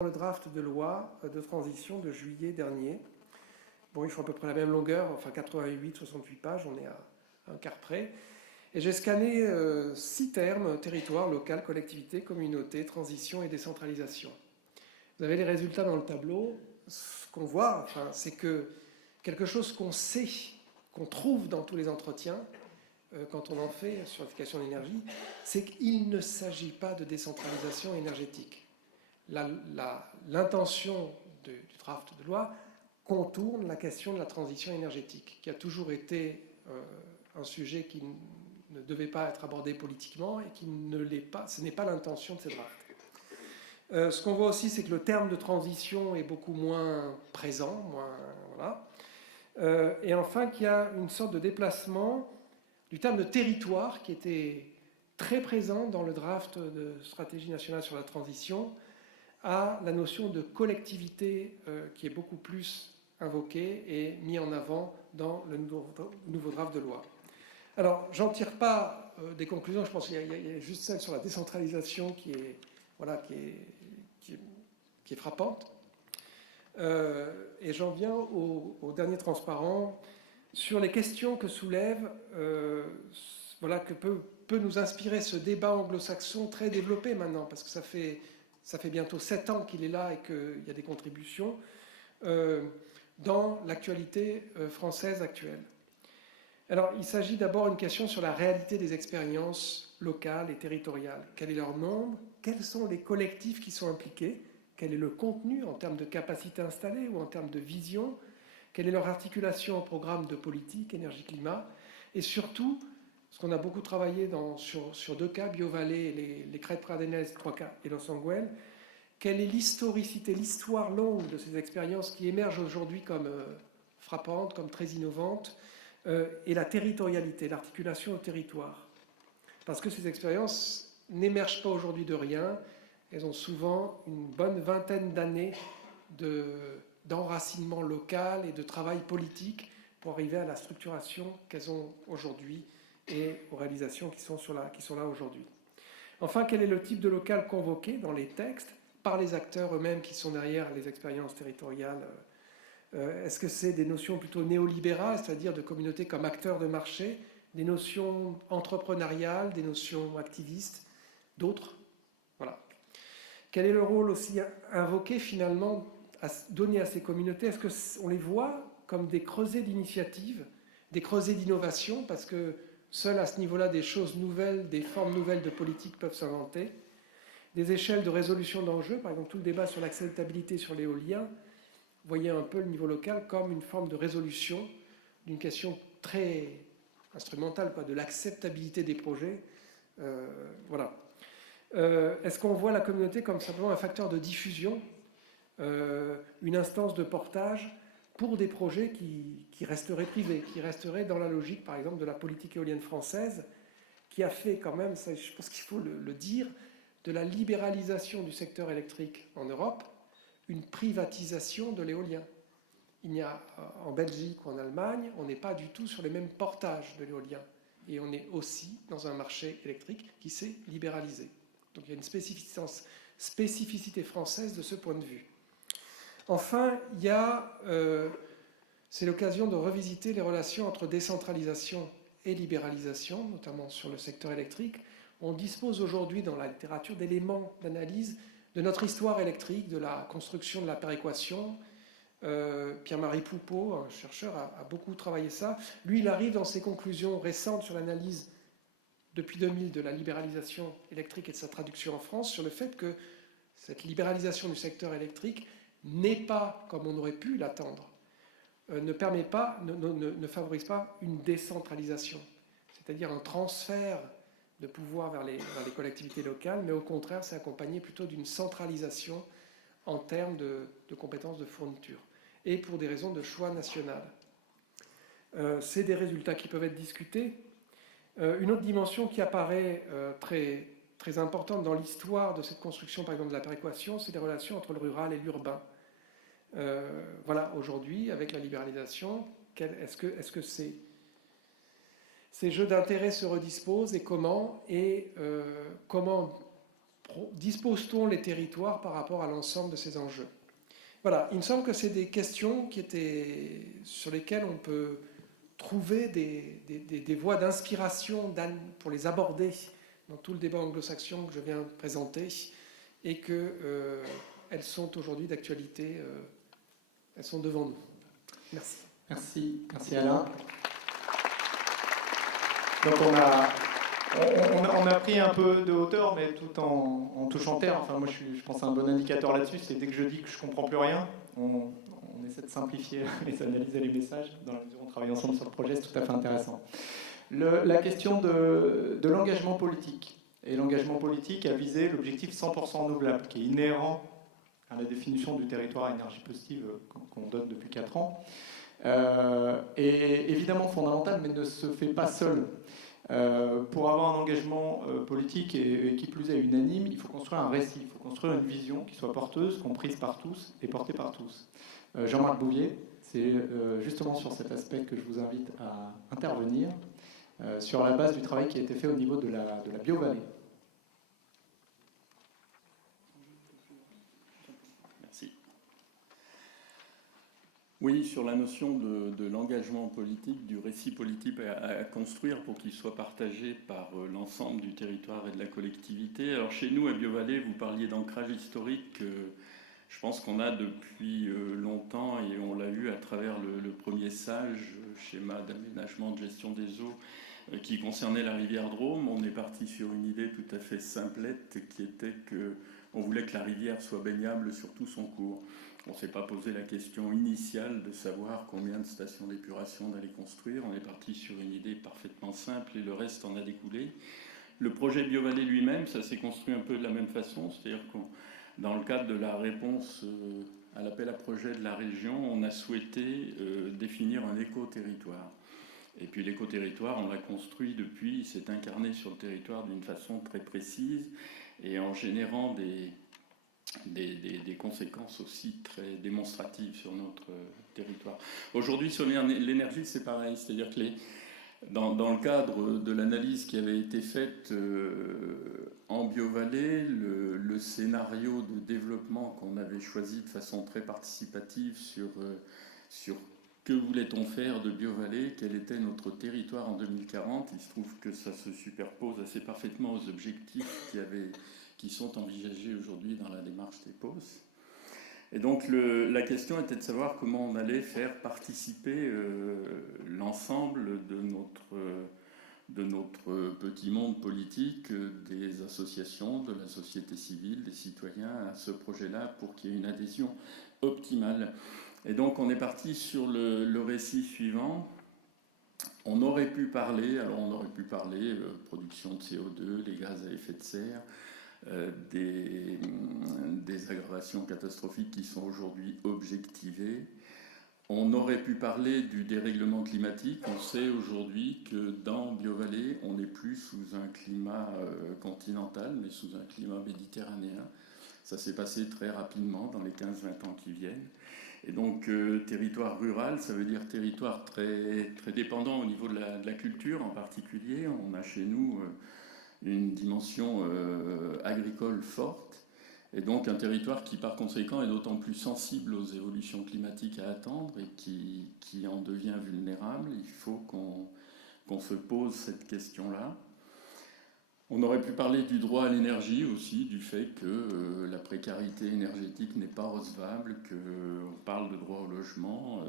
Le draft de loi de transition de juillet dernier. Bon, ils font à peu près la même longueur, enfin 88, 68 pages, on est à un quart près. Et j'ai scanné 6 termes: territoire, local, collectivité, communauté, transition et décentralisation. Vous avez les résultats dans le tableau. Ce qu'on voit, c'est que quelque chose qu'on sait, qu'on trouve dans tous les entretiens, quand on en fait sur l'application d'énergie, c'est qu'il ne s'agit pas de décentralisation énergétique. L'intention du draft de loi contourne la question de la transition énergétique, qui a toujours été un sujet qui ne devait pas être abordé politiquement et qui ne l'est pas. Ce n'est pas l'intention de ces drafts. Ce qu'on voit aussi, c'est que le terme de transition est beaucoup moins présent, voilà. Et enfin, qu'il y a une sorte de déplacement du terme de territoire qui était très présent dans le draft de stratégie nationale sur la transition, à la notion de collectivité qui est beaucoup plus invoquée et mise en avant dans le nouveau draft de loi. Alors, j'en tire pas des conclusions, je pense qu'il y a juste celle sur la décentralisation qui est frappante. Et j'en viens au dernier transparent sur les questions que soulève, que peut nous inspirer ce débat anglo-saxon très développé maintenant, parce que ça fait bientôt 7 ans qu'il est là et qu'il y a des contributions dans l'actualité française actuelle. Alors, il s'agit d'abord d'une question sur la réalité des expériences locales et territoriales. Quel est leur nombre? Quels sont les collectifs qui sont impliqués? Quel est le contenu en termes de capacité installée ou en termes de vision? Quelle est leur articulation au programme de politique, énergie-climat? Et surtout, ce qu'on a beaucoup travaillé sur 2 cas, BioVallée et les crêtes pradenaises, 3 cas et Los Angeles, quelle est l'historicité, l'histoire longue de ces expériences qui émergent aujourd'hui comme frappantes, comme très innovantes, et la territorialité, l'articulation au territoire. Parce que ces expériences n'émergent pas aujourd'hui de rien, elles ont souvent une bonne vingtaine d'années d'enracinement local et de travail politique pour arriver à la structuration qu'elles ont aujourd'hui et aux réalisations qui sont là aujourd'hui. Enfin, quel est le type de local convoqué dans les textes par les acteurs eux-mêmes qui sont derrière les expériences territoriales? Est-ce que c'est des notions plutôt néolibérales, c'est-à-dire de communautés comme acteurs de marché, des notions entrepreneuriales, des notions activistes, d'autres? Voilà. Quel est le rôle aussi invoqué finalement, donné à ces communautés? Est-ce qu'on les voit comme des creusets d'initiative, des creusets d'innovation, parce que seuls à ce niveau-là des choses nouvelles, des formes nouvelles de politique peuvent s'inventer, des échelles de résolution d'enjeux, par exemple tout le débat sur l'acceptabilité sur l'éolien, voyez un peu le niveau local comme une forme de résolution d'une question très instrumentale, de l'acceptabilité des projets. Voilà. Est-ce qu'on voit la communauté comme simplement un facteur de diffusion, une instance de portage pour des projets qui resteraient privés, qui resteraient dans la logique, par exemple, de la politique éolienne française, qui a fait quand même, ça, je pense qu'il faut le dire, de la libéralisation du secteur électrique en Europe, une privatisation de l'éolien. Il y a en Belgique ou en Allemagne, on n'est pas du tout sur les mêmes portages de l'éolien. Et on est aussi dans un marché électrique qui s'est libéralisé. Donc il y a une spécificité française de ce point de vue. Enfin, c'est l'occasion de revisiter les relations entre décentralisation et libéralisation, notamment sur le secteur électrique. On dispose aujourd'hui dans la littérature d'éléments d'analyse de notre histoire électrique, de la construction de la péréquation. Pierre-Marie Poupeau, un chercheur, a beaucoup travaillé ça. Lui, il arrive dans ses conclusions récentes sur l'analyse depuis 2000 de la libéralisation électrique et de sa traduction en France, sur le fait que cette libéralisation du secteur électrique n'est pas, comme on aurait pu l'attendre, ne favorise pas une décentralisation, c'est-à-dire un transfert de pouvoir vers les collectivités locales, mais au contraire, c'est accompagné plutôt d'une centralisation en termes de compétences de fourniture, et pour des raisons de choix national. C'est des résultats qui peuvent être discutés. Une autre dimension qui apparaît très, très importante dans l'histoire de cette construction, par exemple, de la péréquation, c'est les relations entre le rural et l'urbain. Voilà, aujourd'hui, avec la libéralisation, est-ce que ces jeux d'intérêt se redisposent et comment dispose-t-on les territoires par rapport à l'ensemble de ces enjeux? Voilà, il me semble que c'est des questions sur lesquelles on peut trouver des voies d'inspiration pour les aborder dans tout le débat anglo-saxon que je viens de présenter, et qu'elles sont aujourd'hui d'actualité, elles sont devant nous. Merci. Merci Alain. Donc on a pris un peu de hauteur, mais tout en touchant terre. Enfin, moi, je pense un bon indicateur là-dessus, c'est dès que je dis que je ne comprends plus rien, on essaie de simplifier les analyses et les messages. Dans la mesure où on travaille ensemble sur le projet, c'est tout à fait intéressant. La question de l'engagement politique. Et l'engagement politique a visé l'objectif 100% renouvelable, qui est inhérent à la définition du territoire à énergie positive qu'on donne depuis 4 ans. Et évidemment fondamental, mais ne se fait pas seul. Pour avoir un engagement politique et qui plus est unanime, il faut construire un récit, il faut construire une vision qui soit porteuse, comprise par tous et portée par tous. Jean-Marc Bouvier, c'est justement sur cet aspect que je vous invite à intervenir, sur la base du travail qui a été fait au niveau de la Biovallée. Merci. Oui, sur la notion de l'engagement politique, du récit politique à construire pour qu'il soit partagé par l'ensemble du territoire et de la collectivité. Alors chez nous, à Biovallée, vous parliez d'ancrage historique. Je pense qu'on a depuis longtemps, et on l'a eu à travers le premier SAGE, schéma d'aménagement de gestion des eaux, qui concernait la rivière Drôme. On est parti sur une idée tout à fait simplette qui était qu'on voulait que la rivière soit baignable sur tout son cours. On ne s'est pas posé la question initiale de savoir combien de stations d'épuration on allait construire. On est parti sur une idée parfaitement simple et le reste en a découlé. Le projet Biovallée lui-même, ça s'est construit un peu de la même façon, c'est-à-dire que dans le cadre de la réponse à l'appel à projet de la région, on a souhaité définir un éco-territoire. Et puis l'éco-territoire, on l'a construit depuis, il s'est incarné sur le territoire d'une façon très précise et en générant des conséquences aussi très démonstratives sur notre territoire. Aujourd'hui, sur l'énergie, c'est pareil, c'est-à-dire que dans le cadre de l'analyse qui avait été faite en Biovallée, le scénario de développement qu'on avait choisi de façon très participative sur que voulait-on faire de Biovallée, quel était notre territoire en 2040, il se trouve que ça se superpose assez parfaitement aux objectifs qui sont envisagés aujourd'hui dans la démarche des POS. Et donc la question était de savoir comment on allait faire participer l'ensemble de notre petit monde politique, des associations, de la société civile, des citoyens à ce projet-là pour qu'il y ait une adhésion optimale. Et donc on est parti sur le récit suivant. On aurait pu parler, production de CO2, les gaz à effet de serre, des aggravations catastrophiques qui sont aujourd'hui objectivées. On aurait pu parler du dérèglement climatique. On sait aujourd'hui que dans Biovallée, on n'est plus sous un climat continental, mais sous un climat méditerranéen. Ça s'est passé très rapidement dans les 15-20 ans qui viennent. Et donc, territoire rural, ça veut dire territoire très, très dépendant au niveau de la culture en particulier. On a chez nous une dimension agricole forte, et donc un territoire qui, par conséquent, est d'autant plus sensible aux évolutions climatiques à attendre et qui en devient vulnérable. Il faut qu'on se pose cette question-là. On aurait pu parler du droit à l'énergie aussi, du fait que la précarité énergétique n'est pas recevable, qu'on parle de droit au logement,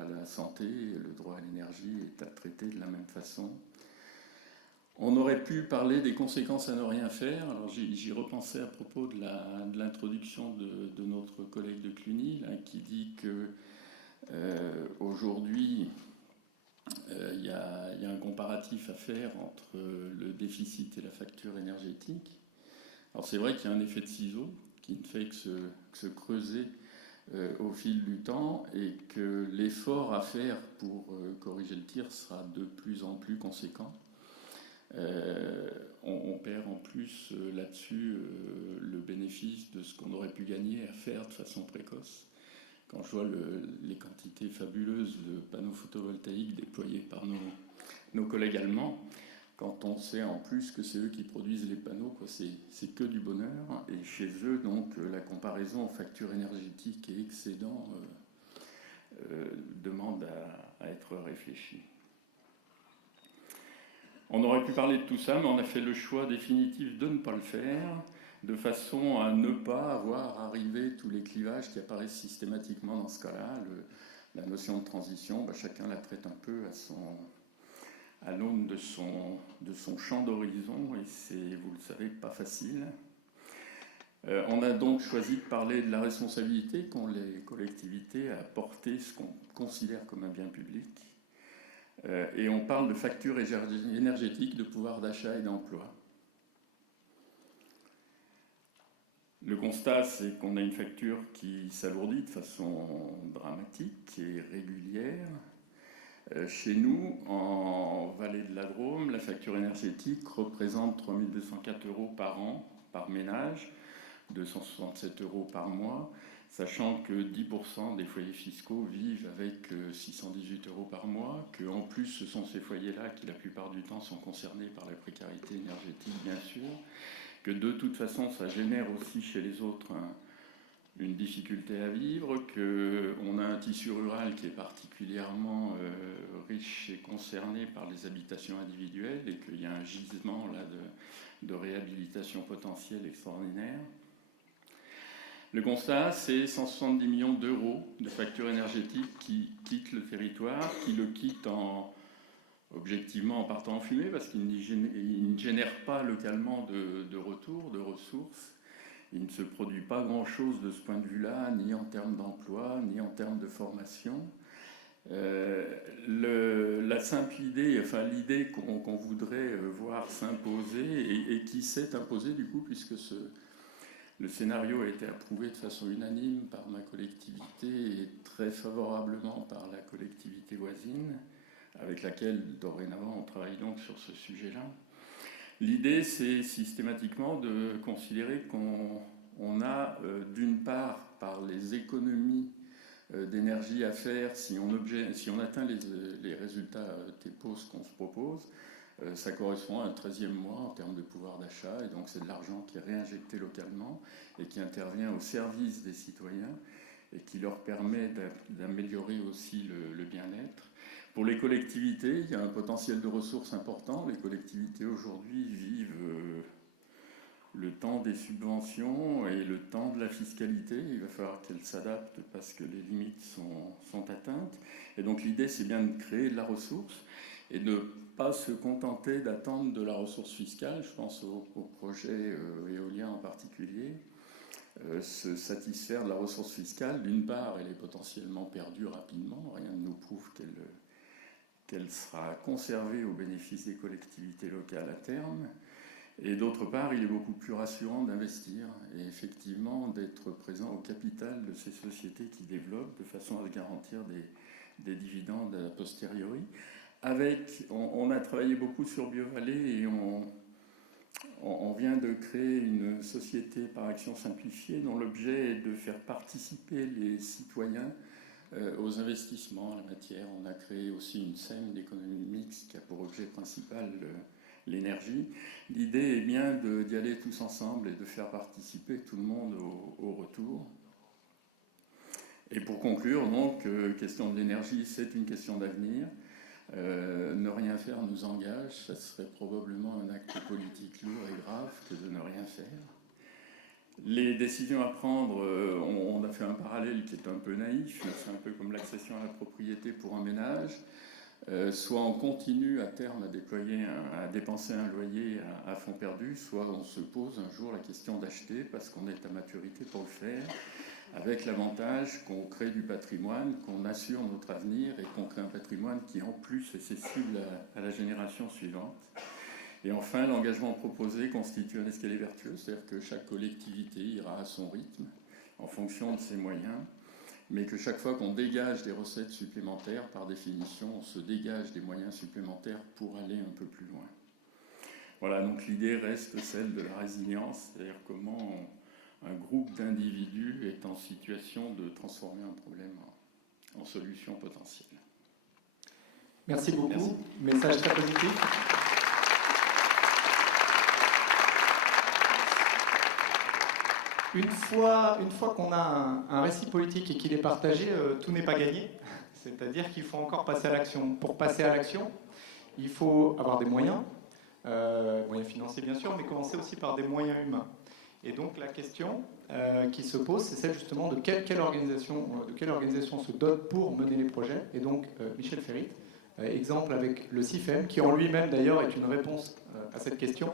à la santé, et le droit à l'énergie est à traiter de la même façon. On aurait pu parler des conséquences à ne rien faire. Alors j'y repensais à propos de l'introduction de notre collègue de Cluny, là, qui dit que aujourd'hui, il y a un comparatif à faire entre le déficit et la facture énergétique. Alors c'est vrai qu'il y a un effet de ciseau qui ne fait que se creuser au fil du temps, et que l'effort à faire pour corriger le tir sera de plus en plus conséquent. On perd en plus là-dessus le bénéfice de ce qu'on aurait pu gagner à faire de façon précoce. Quand je vois les quantités fabuleuses de panneaux photovoltaïques déployés par nos collègues allemands, quand on sait en plus que c'est eux qui produisent les panneaux, quoi. C'est que du bonheur. Et chez eux, donc, la comparaison facture énergétique et excédent demande à être réfléchie. On aurait pu parler de tout ça, mais on a fait le choix définitif de ne pas le faire, de façon à ne pas avoir arrivé tous les clivages qui apparaissent systématiquement dans ce cas-là. La notion de transition, chacun la traite un peu à l'aune de son champ d'horizon, et c'est, vous le savez, pas facile. On a donc choisi de parler de la responsabilité qu'ont les collectivités à porter ce qu'on considère comme un bien public. Et on parle de facture énergétique, de pouvoir d'achat et d'emploi. Le constat, c'est qu'on a une facture qui s'alourdit de façon dramatique et régulière. Chez nous, en Vallée de la Drôme, la facture énergétique représente 3 204 € par an, par ménage, 267 € par mois, sachant que 10% des foyers fiscaux vivent avec 618 € par mois, qu'en plus ce sont ces foyers-là qui la plupart du temps sont concernés par la précarité énergétique, bien sûr, que de toute façon ça génère aussi chez les autres une difficulté à vivre, qu'on a un tissu rural qui est particulièrement riche et concerné par les habitations individuelles et qu'il y a un gisement là, de réhabilitation potentielle extraordinaire. Le constat, c'est 170 millions d'euros de factures énergétiques qui quittent le territoire, qui le quittent objectivement en partant en fumée, parce qu'ils ne génèrent pas localement de retour, de ressources. Il ne se produit pas grand-chose de ce point de vue-là, ni en termes d'emploi, ni en termes de formation. La simple idée, enfin l'idée qu'on voudrait voir s'imposer et qui s'est imposée du coup, puisque le scénario a été approuvé de façon unanime par ma collectivité et très favorablement par la collectivité voisine, avec laquelle dorénavant on travaille donc sur ce sujet-là. L'idée, c'est systématiquement de considérer qu'on a d'une part, par les économies d'énergie à faire, si on atteint les résultats TEPOS qu'on se propose, ça correspond à un 13e mois en termes de pouvoir d'achat, et donc c'est de l'argent qui est réinjecté localement et qui intervient au service des citoyens et qui leur permet d'améliorer aussi le bien-être. Pour les collectivités, il y a un potentiel de ressources important. Les collectivités aujourd'hui vivent le temps des subventions et le temps de la fiscalité. Il va falloir qu'elles s'adaptent parce que les limites sont atteintes. Et donc l'idée, c'est bien de créer de la ressource et de ne pas se contenter d'attendre de la ressource fiscale. Je pense au projet éolien en particulier. Se satisfaire de la ressource fiscale, d'une part, elle est potentiellement perdue rapidement. Rien ne nous prouve qu'elle sera conservée au bénéfice des collectivités locales à terme. Et d'autre part, il est beaucoup plus rassurant d'investir et effectivement d'être présent au capital de ces sociétés qui développent de façon à se garantir des dividendes a posteriori. On a travaillé beaucoup sur BioVallée et on vient de créer une société par action simplifiée dont l'objet est de faire participer les citoyens aux investissements en la matière. On a créé aussi une SEM d'économie mixte qui a pour objet principal l'énergie. L'idée est bien d'y aller tous ensemble et de faire participer tout le monde au retour. Et pour conclure, donc, question de l'énergie, c'est une question d'avenir. Ne rien faire nous engage, ça serait probablement un acte politique lourd et grave que de ne rien faire. Les décisions à prendre, on a fait un parallèle qui est un peu naïf, c'est un peu comme l'accession à la propriété pour un ménage. Soit on continue à terme à dépenser un loyer à fond perdu, soit on se pose un jour la question d'acheter parce qu'on est à maturité pour le faire, avec l'avantage qu'on crée du patrimoine, qu'on assure notre avenir et qu'on crée un patrimoine qui en plus est accessible à la génération suivante. Et enfin, l'engagement proposé constitue un escalier vertueux, c'est-à-dire que chaque collectivité ira à son rythme, en fonction de ses moyens, mais que chaque fois qu'on dégage des recettes supplémentaires, par définition, on se dégage des moyens supplémentaires pour aller un peu plus loin. Voilà, donc l'idée reste celle de la résilience, c'est-à-dire comment un groupe d'individus est en situation de transformer un problème en solution potentielle. Merci beaucoup. Message très positif. Une fois qu'on a un récit politique et qu'il est partagé, tout n'est pas gagné. C'est-à-dire qu'il faut encore passer à l'action. Pour passer à l'action, il faut avoir des moyens, moyens financiers bien sûr, mais commencer aussi par des moyens humains. Et donc la question qui se pose, c'est celle justement de quelle organisation se dote pour mener les projets. Et donc Michel Ferrit, exemple avec le CIFEM, qui en lui-même d'ailleurs est une réponse à cette question.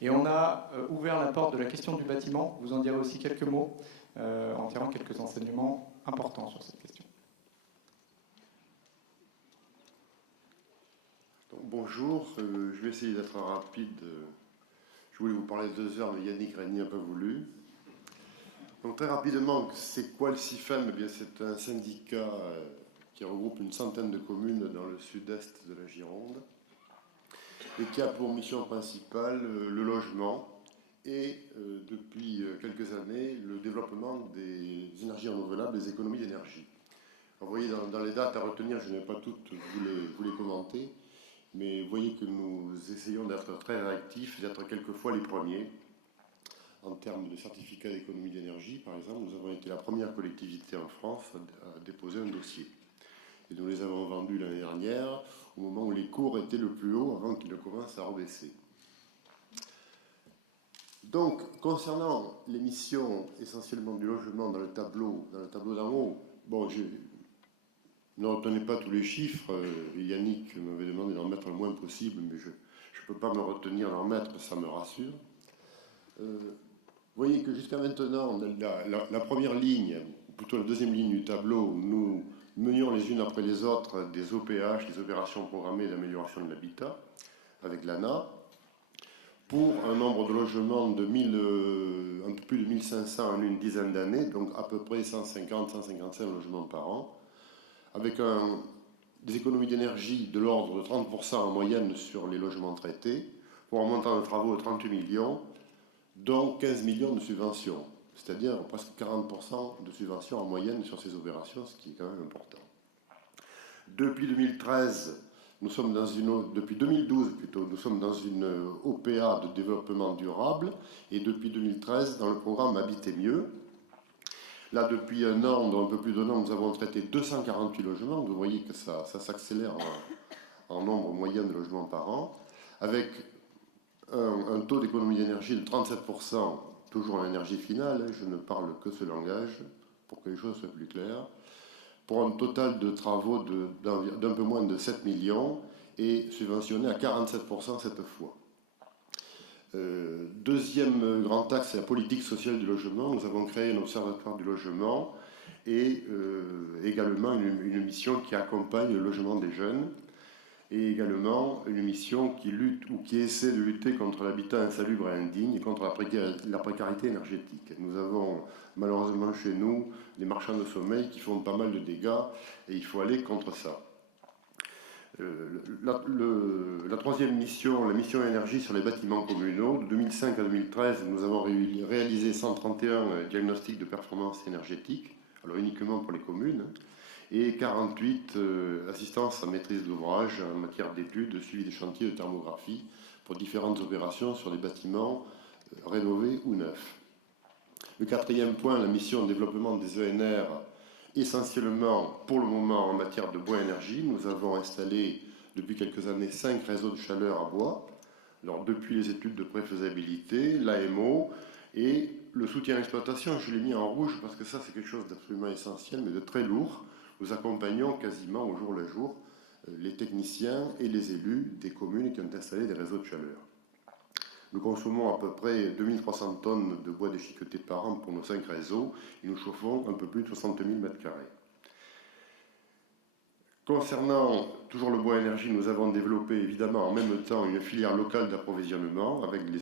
Et on a ouvert la porte de la question du bâtiment. Vous en direz aussi quelques mots en tirant quelques enseignements importants sur cette question. Donc, bonjour, je vais essayer d'être rapide. Je voulais vous parler 2 heures, mais Yannick Régnier n'a pas voulu. Donc très rapidement, c'est quoi le CIFEM? Eh bien, c'est un syndicat qui regroupe une centaine de communes dans le sud-est de la Gironde et qui a pour mission principale le logement et depuis quelques années le développement des énergies renouvelables, des économies d'énergie. Vous voyez dans les dates à retenir, je n'ai pas toutes vous les commenter, mais vous voyez que nous essayons d'être très réactifs, d'être quelquefois les premiers. En termes de certificats d'économie d'énergie, par exemple, nous avons été la première collectivité en France à déposer un dossier. Et nous les avons vendus l'année dernière, au moment où les cours étaient le plus haut, avant qu'ils ne commencent à rebaisser. Donc, concernant l'émission essentiellement du logement dans le tableau d'en haut, bon, ne retenez pas tous les chiffres. Yannick m'avait demandé d'en mettre le moins possible, mais je ne peux pas me retenir d'en mettre, ça me rassure. Vous voyez que jusqu'à maintenant, la première ligne, ou plutôt la deuxième ligne du tableau, nous menions les unes après les autres des OPH, des opérations programmées d'amélioration de l'habitat, avec l'ANA, pour un nombre de logements de un peu plus de 1500 en une dizaine d'années, donc à peu près 150-155 logements par an, avec des économies d'énergie de l'ordre de 30% en moyenne sur les logements traités, pour un montant de travaux de 38 millions, dont 15 millions de subventions, c'est-à-dire presque 40% de subventions en moyenne sur ces opérations, ce qui est quand même important. Depuis 2013, depuis 2012 plutôt, nous sommes dans une OPA de développement durable, et depuis 2013 dans le programme Habiter mieux. Là, depuis un peu plus d'un an, nous avons traité 248 logements. Vous voyez que ça s'accélère en nombre moyen de logements par an, avec un taux d'économie d'énergie de 37%, toujours en énergie finale, je ne parle que ce langage, pour que les choses soient plus claires, pour un total de travaux d'un peu moins de 7 millions, et subventionné à 47% cette fois. Deuxième grand axe, c'est la politique sociale du logement. Nous avons créé un observatoire du logement et également une mission qui accompagne le logement des jeunes, et également une mission qui essaie de lutter contre l'habitat insalubre et indigne et contre la précarité énergétique. Nous avons malheureusement chez nous des marchands de sommeil qui font pas mal de dégâts et il faut aller contre ça. La troisième mission, la mission énergie sur les bâtiments communaux, de 2005 à 2013, nous avons réalisé 131 diagnostics de performance énergétique, alors uniquement pour les communes, et 48 assistances à maîtrise d'ouvrage en matière d'études, de suivi des chantiers de thermographie pour différentes opérations sur des bâtiments rénovés ou neufs. Le quatrième point, la mission de développement des ENR, essentiellement pour le moment en matière de bois énergie. Nous avons installé depuis quelques années 5 réseaux de chaleur à bois. Alors, depuis les études de préfaisabilité, l'AMO et le soutien à l'exploitation, je l'ai mis en rouge parce que ça c'est quelque chose d'absolument essentiel mais de très lourd. Nous accompagnons quasiment au jour le jour les techniciens et les élus des communes qui ont installé des réseaux de chaleur. Nous consommons à peu près 2300 tonnes de bois déchiqueté par an pour nos 5 réseaux et nous chauffons un peu plus de 60 000 m². Concernant toujours le bois énergie, nous avons développé évidemment en même temps une filière locale d'approvisionnement avec les